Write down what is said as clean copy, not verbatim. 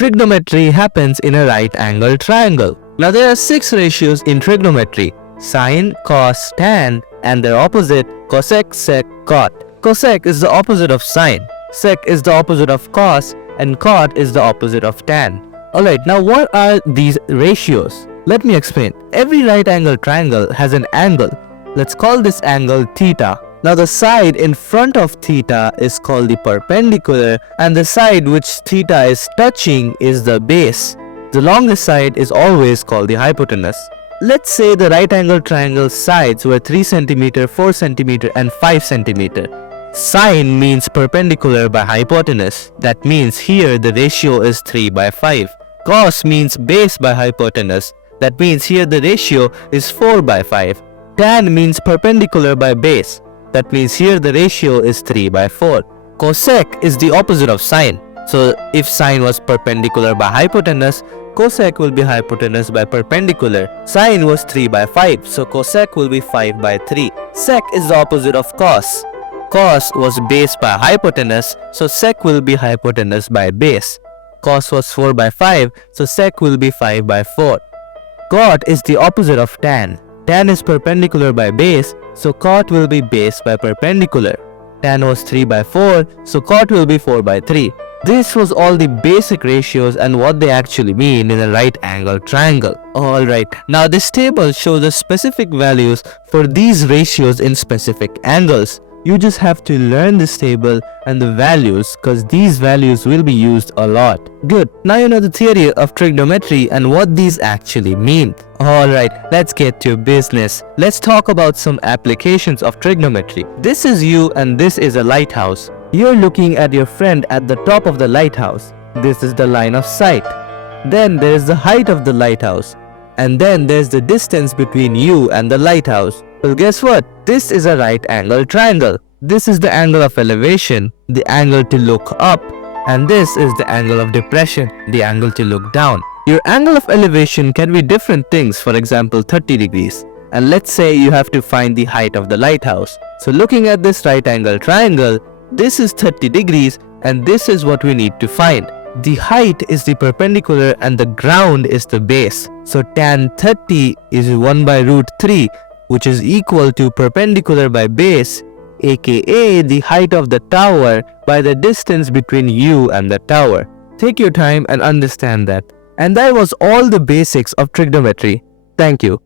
Trigonometry happens in a right angle triangle. Now there are 6 ratios in trigonometry: sine, cos, tan, and their opposite cosec, sec, cot. Cosec is the opposite of sine, sec is the opposite of cos, and cot is the opposite of tan. Alright, now what are these ratios? Let me explain. Every right angle triangle has an angle. Let's call this angle theta. Now the side in front of theta is called the perpendicular, and the side which theta is touching is the base. The longest side is always called the hypotenuse. Let's say the right angle triangle's sides were 3 cm, 4 cm, and 5 cm. Sine means perpendicular by hypotenuse. That means here the ratio is 3/5. Cos means base by hypotenuse. That means here the ratio is 4/5. Tan means perpendicular by base. That means here the ratio is 3/4. Cosec is the opposite of sine. So if sine was perpendicular by hypotenuse, cosec will be hypotenuse by perpendicular. Sine was 3/5, so cosec will be 5/3. Sec is the opposite of cos. Cos was base by hypotenuse, so sec will be hypotenuse by base. Cos was 4/5, so sec will be 5/4. Cot is the opposite of tan. Tan is perpendicular by base, so cot will be base by perpendicular. Tan was 3/4, so cot will be 4/3. This was all the basic ratios and what they actually mean in a right angle triangle. Alright, now this table shows the specific values for these ratios in specific angles. You just have to learn this table and the values, because these values will be used a lot. Good, now you know the theory of trigonometry and what these actually mean. Alright, let's get to business. Let's talk about some applications of trigonometry. This is you and this is a lighthouse. You're looking at your friend at the top of the lighthouse. This is the line of sight. Then there's the height of the lighthouse. And then there's the distance between you and the lighthouse. Well, guess what? This is a right angle triangle. This is the angle of elevation, the angle to look up, and this is the angle of depression, the angle to look down. Your angle of elevation can be different things, for example 30 degrees. And let's say you have to find the height of the lighthouse. So looking at this right angle triangle, this is 30 degrees and this is what we need to find. The height is the perpendicular and the ground is the base. So tan 30 is 1/√3, which is equal to perpendicular by base, aka the height of the tower by the distance between you and the tower. Take your time and understand that. And that was all the basics of trigonometry. Thank you.